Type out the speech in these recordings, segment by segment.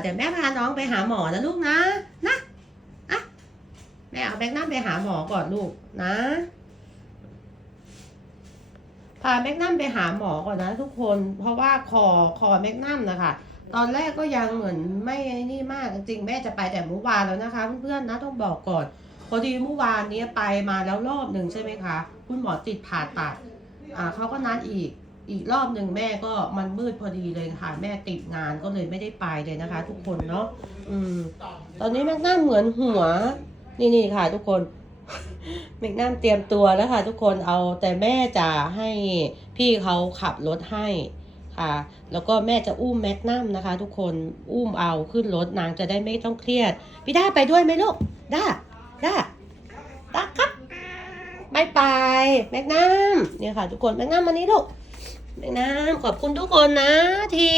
เดี๋ยวแม่พาน้องไปหาหมอนะลูกนะ นะอะแม่เอาแบงค์น้ำไปหาหมอก่อนลูกนะ พาแมกนัมไปหาหมอก่อนนะทุกคน เพราะว่าคอคอแมกนัมนะคะตอนแรกก็ยังเหมือนไม่นี่มากจริงแม่จะไปแต่เมื่อวานแล้วนะคะ เพื่อนๆนะต้องบอกก่อนพอดีเมื่อวานนี้ไปมาแล้วรอบหนึ่งใช่ไหมคะ คุณหมอติดผ่าตัด อ่าเขาก็นัดอีก อีกรอบหนึ่งแม่ก็มันมืดพอดีเลยค่ะ แม่ติดงานก็เลยไม่ได้ไปเลยนะคะ ทุกคนเนาะอืม ตอนนี้แมกนัมเหมือนหัว นี่นี่ค่ะ ทุกคนแมกนัมเตรียมตัวแล้วค่ะ ทุกคนเอาแต่แม่จะให้พี่เขาขับรถให้ค่ะ แล้วก็แม่จะอุ้มแมกนัมนะคะ ทุกคนอุ้มเอาขึ้นรถนางจะได้ไม่ต้องเครียด พี่ด้าไปด้วยไหมลูกด้าด้าด้าครับบายบายแมกนัมเนี่ยค่ะ ทุกคนแมกนัมมานี้ลูก แมกนัมขอบคุณทุกคนนะที่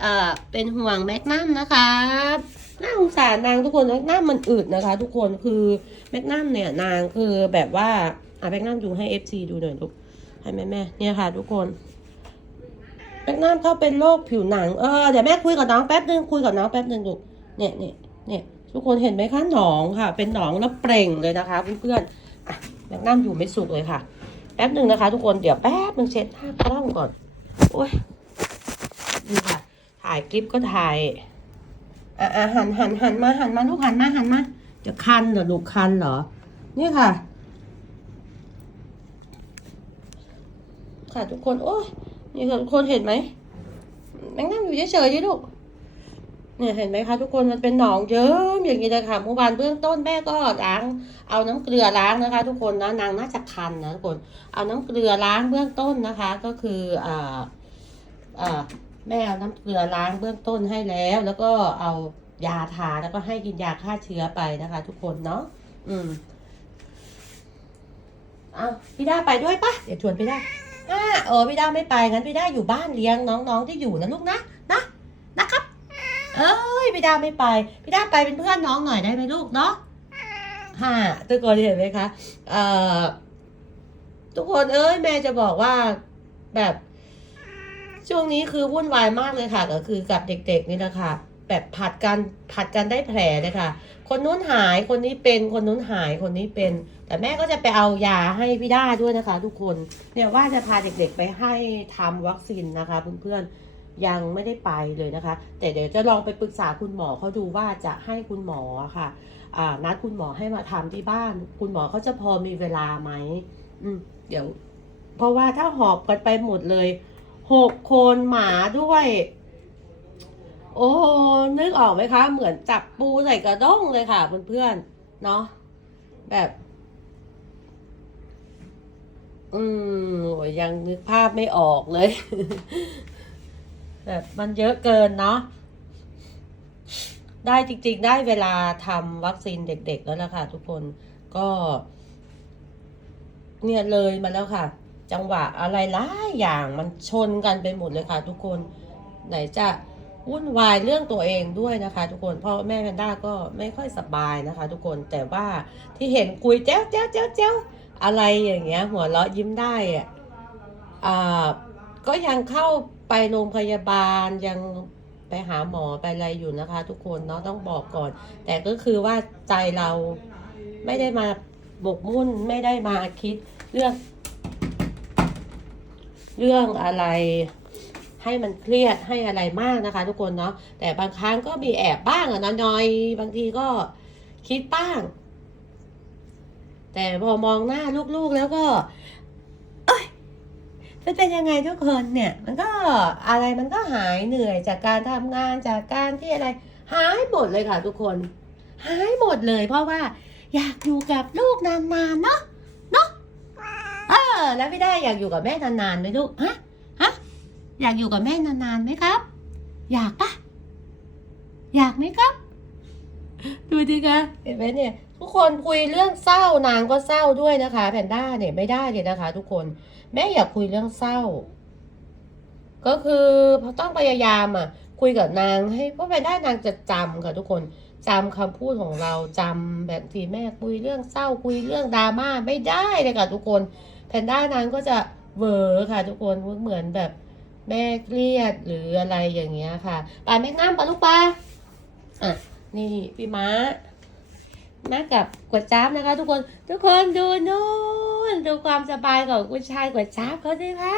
เอ่อเป็นห่วงแมกนัมนะครับน่าสงสารนางทุกคนแมกนัมมันอึดนะคะ ทุกคนคือแมกนัมเนี่ยนางคือแบบว่าอะแมกนัมดูให้ FC ดูหน่อยลูกให้แม่แม่เนี่ยค่ะ ทุกคนแมกนัมเขาเป็นโรคผิวหนังเออเดี๋ยวแม่คุยกับน้องแป๊บนึงคุยกับน้องแป๊บนึงลูกเนี่ยเนี่ยเนี่ยทุกคนเห็นไหมคะหนองค่ะ เป็นหนองแล้วเปล่งเลยนะคะเพื่อนๆอะแมกนัมอยู่ไม่สุกเลยค่ะ ป๊บหนึ่งนะคะ ทุกคนเดี๋ยวแป๊บนึงเช็ดหน้ากล้องก่อนโอ้ยนี่ค่ะ ถ่ายคลิปก็ถ่ายอะอะหันหันหันมาหันมาลูกหันมาหันมาจะคันเหรอลูกคันเหรอนี่ค่ะ ค่ะทุกคนโอ้ยนี่ค่ะทุกคนเห็นไหมแมงนั่งอยู่เฉยๆดิลูก เนี่ยเห็นไหมคะทุกคนมันเป็นหนองเยิ้มอย่างนี้เลยค่ะเมื่อวานเบื้องต้นแม่ก็ล้าง เอาน้ำเกลือล้างนะคะ ทุกคนนะนางน่าจะคันนะทุกคน เอาน้ำเกลือล้างเบื้องต้นนะคะ ก็คืออ่าอ่าแม่เอาน้ำเกลือล้างเบื้องต้นให้แล้ว แล้วก็เอายาทาแล้วก็ให้กินยาฆ่าเชื้อไปนะคะ ทุกคนเนาะอืมเอาพี่ด้าไปด้วยปะเดี๋ยวชวนพี่ด้าอ่าเออพี่ด้าไม่ไปงั้นพี่ด้าอยู่บ้านเลี้ยงน้องๆที่อยู่นะลูกนะนะนะครับ เอ้ยพี่ดาไม่ไป พี่ดาไปเป็นเพื่อนน้องหน่อยได้ไหมลูกเนาะฮะทุกคนเห็นไหมคะเอ่อทุกคนเอ้ยแม่จะบอกว่าแบบช่วงนี้คือวุ่นวายมากเลยค่ะ ก็คือกับเด็กๆนี่นะคะแบบผัดกันผัดกันได้แผลเลยค่ะ คนนู้นหายคนนี้เป็นคนนู้นหายคนนี้เป็น แต่แม่ก็จะไปเอายาให้พี่ด้าด้วยนะคะ ทุกคนเนี่ยว่าจะพาเด็กๆไปให้ทำวัคซีนนะคะเพื่อนๆ ยังไม่ได้ไปเลยนะคะ แต่เดี๋ยวจะลองไปปรึกษาคุณหมอเขาดูว่าจะให้คุณหมอค่ะอ่านัดคุณหมอให้มาทำที่บ้าน คุณหมอเขาจะพอมีเวลาไหมอืมเดี๋ยว เพราะว่าถ้าหอบกันไปหมดเลยหกคนหมาด้วย โอ้นึกออกไหมคะ เหมือนจับปูใส่กระด้งเลยค่ะเพื่อนๆเนาะแบบ อืมยังนึกภาพไม่ออกเลย แบบมันเยอะเกินเนาะได้จริง ๆ ได้เวลาทำวัคซีนเด็ก ๆ แล้วล่ะค่ะ ทุกคนก็ เนี่ยเลยมาแล้วค่ะ จังหวะอะไรหลายอย่างมันชนกันไปหมดเลยค่ะ ทุกคนไหนจะวุ่นวายเรื่องตัวเองด้วยนะคะ ทุกคนเพราะแม่แพนด้าก็ไม่ค่อยสบายนะคะ ทุกคนแต่ว่าที่เห็นคุยแจ้วแจ้วแจ้วแจ้วอะไรอย่างเงี้ย หัวเราะยิ้มได้อะอ่าก็ยังเข้า ไปโรงพยาบาลยังไปหาหมอไปอะไรอยู่นะคะ ทุกคนเนาะต้องบอกก่อน แต่ก็คือว่าใจเราไม่ได้มาบกมุ่นไม่ได้มาคิดเรื่อง เรื่องอะไรให้มันเครียดให้อะไรมากนะคะ ทุกคนเนาะแต่บางครั้งก็มีแอบบ้างอะนะน้อยบางทีก็คิดบ้าง แต่พอมองหน้าลูกๆแล้วก็ จะเป็นยังไงทุกคนเนี่ย มันก็อะไรมันก็หายเหนื่อยจากการทำงานจากการที่อะไร หายหมดเลยค่ะทุกคน หายหมดเลยเพราะว่า อยากอยู่กับลูกนานๆเนาะเนาะเออแล้วไม่ได้อยากอยู่กับแม่นานๆไหมลูกฮะฮะอยากอยู่กับแม่นานๆไหมครับ อยากปะอยากไหมครับ ดูดิคะเห็นไหมเนี่ย ทุกคนคุยเรื่องเศร้านางก็เศร้าด้วยนะคะ แพนด้าเนี่ยไม่ได้เลยนะคะ ทุกคนแม่อย่าคุยเรื่องเศร้า ก็คือต้องพยายามอะ คุยกับนางให้เพราะแพนด้านางจะจำค่ะทุกคนจำคำพูดของเราจำแบบที่แม่คุยเรื่องเศร้าคุยเรื่องดราม่าไม่ได้เลยค่ะทุกคน แพนด้านางก็จะเวอร์ค่ะ ทุกคนเหมือนแบบแม่เครียดหรืออะไรอย่างเงี้ยค่ะไปแม่น้ำปะลูกปะอะนี่พี่ม้า มากับกวดจ้าบนะคะ ทุกคนทุกคนดูนู่นดูความสบายของคุณชายกวดจ้าบเขาสิคะ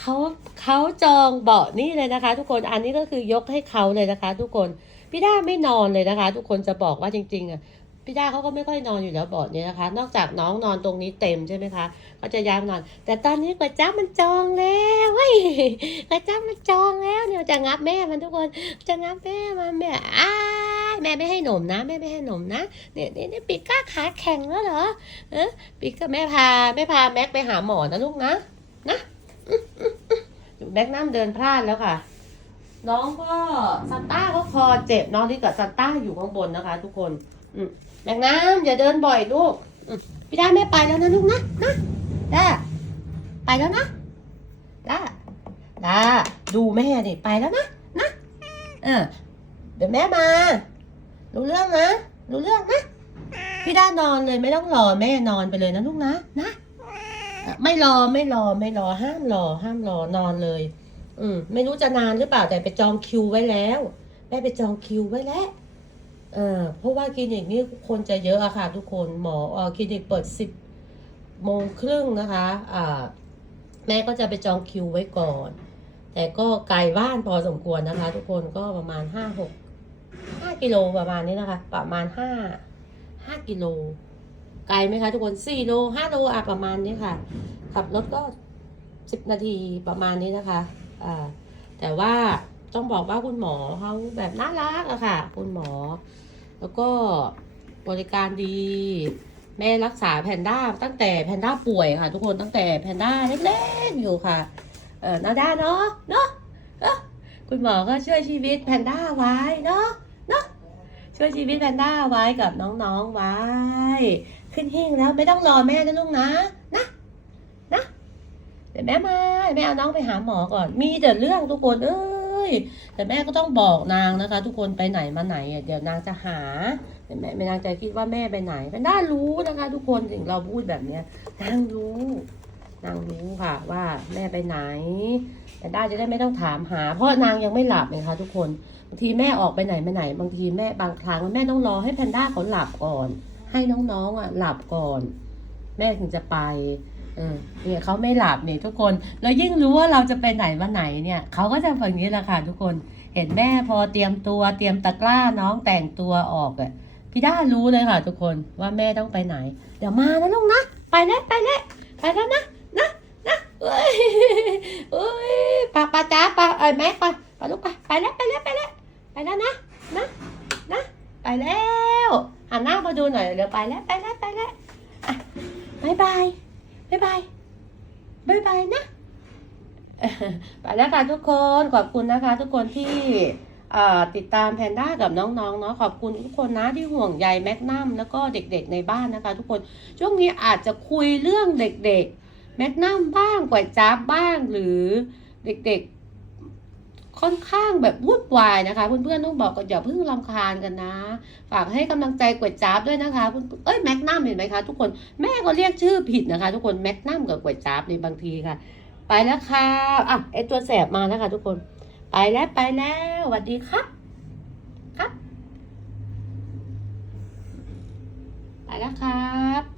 เขาเขาจองเบาะนี่เลยนะคะ ทุกคนอันนี้ก็คือยกให้เขาเลยนะคะ ทุกคนพี่ด้าไม่นอนเลยนะคะ ทุกคนจะบอกว่าจริงๆอะพี่ด้าเขาก็ไม่ค่อยนอนอยู่แล้วเบาะนี้นะคะ นอกจากน้องนอนตรงนี้เต็มใช่ไหมคะเขาจะย้ายมนอน แต่ตอนนี้กวดจ้าบมันจองแล้วเว้ยกระจับมันจองแล้วเนี่ยจะงับแม่มันทุกคนจะงับแม่มันแม่อ้า ม่ไม่ให้หนมนะ แม่ไม่ให้หนมนะเนี่ยเนี่ยปีก้าขาแข็งแล้วเหรอเออปีก้าแม่พาแม่พาแม็กไปหาหมอนะลูกนะนะแม็กน้ำเดินพลาดแล้วค่ะ น้องก็ซันต้าก็คอเจ็บน้องที่กับซันต้าอยู่ข้างบนนะคะ ทุกคนอืแม็กน้ำอย่าเดินบ่อยลูกพี่ด้าแม่ไปแล้วนะลูกนะนะด้าไปแล้วนะด้าดาดูแม่ดิไปแล้วนะนะเออเดี๋ยวแม่มา รู้เรื่องนะ รู้เรื่องนะ พี่ด้านอนเลยไม่ต้องรอแม่นอนไปเลยนะลูกนะ นะ ไม่รอไม่รอไม่รอห้ามรอห้ามรอนอนเลย อืมไม่รู้จะนานหรือเปล่าแต่ไปจองคิวไว้แล้ว แม่ไปจองคิวไว้แล้ว เออเพราะว่าคลินิกนี้คนจะเยอะอะค่ะ ทุกคนหมอเออคลินิกเปิดสิบโมงครึ่งนะคะ อ่า แม่ก็จะไปจองคิวไว้ก่อน แต่ก็ไกลบ้านพอสมควรนะคะ ทุกคนก็ประมาณห้าหก ห้ากิโลประมาณนี้นะคะ ประมาณห้าห้ากิโล ไกลไหมคะทุกคนสี่โลห้าโลอะประมาณนี้ค่ะ ขับรถก็สิบนาทีประมาณนี้นะคะอ่าแต่ว่าต้องบอกว่าคุณหมอเขาแบบน่ารักอะค่ะ คุณหมอ แล้วก็บริการดี แม่รักษาแพนด้าตั้งแต่แพนด้าป่วยค่ะ ทุกคนตั้งแต่แพนด้าเล็กๆอยู่ค่ะ เออนาด้าเนาะเนาะเออ คุณหมอก็ช่วยชีวิตแพนด้าไว้เนาะเนาะช่วยชีวิตแพนด้าไว้กับน้องๆไว้ ขึ้นหิ้งแล้วไม่ต้องรอแม่นะลูกนะนะนะเดี๋ยวแม่มาแม่เอาน้องไปหาหมอก่อน มีแต่เรื่องทุกคนเอ้ยแต่แม่ก็ต้องบอกนางนะคะ ทุกคนไปไหนมาไหนเดี๋ยวนางจะหาเดี๋ยวแม่แม่นางจะคิดว่าแม่ไปไหนแพนด้ารู้นะคะ ทุกคนถึงเราพูดแบบเนี้ยนางรู้นางรู้ค่ะว่าแม่ไปไหน แต่ด้าจะได้ไม่ต้องถามหา เพราะนางยังไม่หลับไงคะทุกคนบางทีแม่ออกไปไหนมาไหน บางทีแม่บางครั้งแม่ต้องรอให้แพนด้าเขาหลับก่อน ให้น้องๆอะหลับก่อน แม่ถึงจะไปเออเนี่ยเขาไม่หลับเนี่ยทุกคน แล้วยิ่งรู้ว่าเราจะไปไหนมาไหนเนี่ยเขาก็จะแบบนี้แหละค่ะทุกคนเห็นแม่พอเตรียมตัวเตรียมตะกร้าน้องแต่งตัวออกอะพี่ด้ารู้เลยค่ะ ทุกคนว่าแม่ต้องไปไหน เดี๋ยวมานะลูกนะไปแล้วไปแล้วไปแล้วนะ เอ้ยเอ้ยปลาปลาจ้าปลาเอ้ยแม็กปลาปลาลูกปลาไปแล้วไปแล้วไปแล้วไปแล้วนะนะนะไปแล้วหันหน้ามาดูหน่อยเร็วไปแล้วไปแล้วไปแล้วอะบายบายบายบายบายบายนะไปแล้วค่ะทุกคนขอบคุณนะคะ ทุกคนที่ติดตามแพนด้ากับน้องๆเนาะขอบคุณทุกคนนะที่ห่วงใยแมกนัมแล้วก็เด็กๆในบ้านนะคะ ทุกคนช่วงนี้อาจจะคุยเรื่องเด็กๆ แมกนัมบ้างก๋วยจั๊บบ้างหรือเด็กๆค่อนข้างแบบวุ่นวายนะคะ เพื่อนๆต้องบอกกันอย่าเพิ่งรำคาญกันนะ ฝากให้กำลังใจก๋วยจั๊บด้วยนะคะเอนเอ้ยแมกนัมเห็นไหมคะทุกคนแม่ก็เรียกชื่อผิดนะคะ ทุกคนแมกนัมกับก๋วยจั๊บในบางทีค่ะ ไปแล้วค่ะอะไอตัวแสบมาแล้วค่ะทุกคนไปแล้วไปแล้วสวัสดีครับครับ ไปแล้วครับ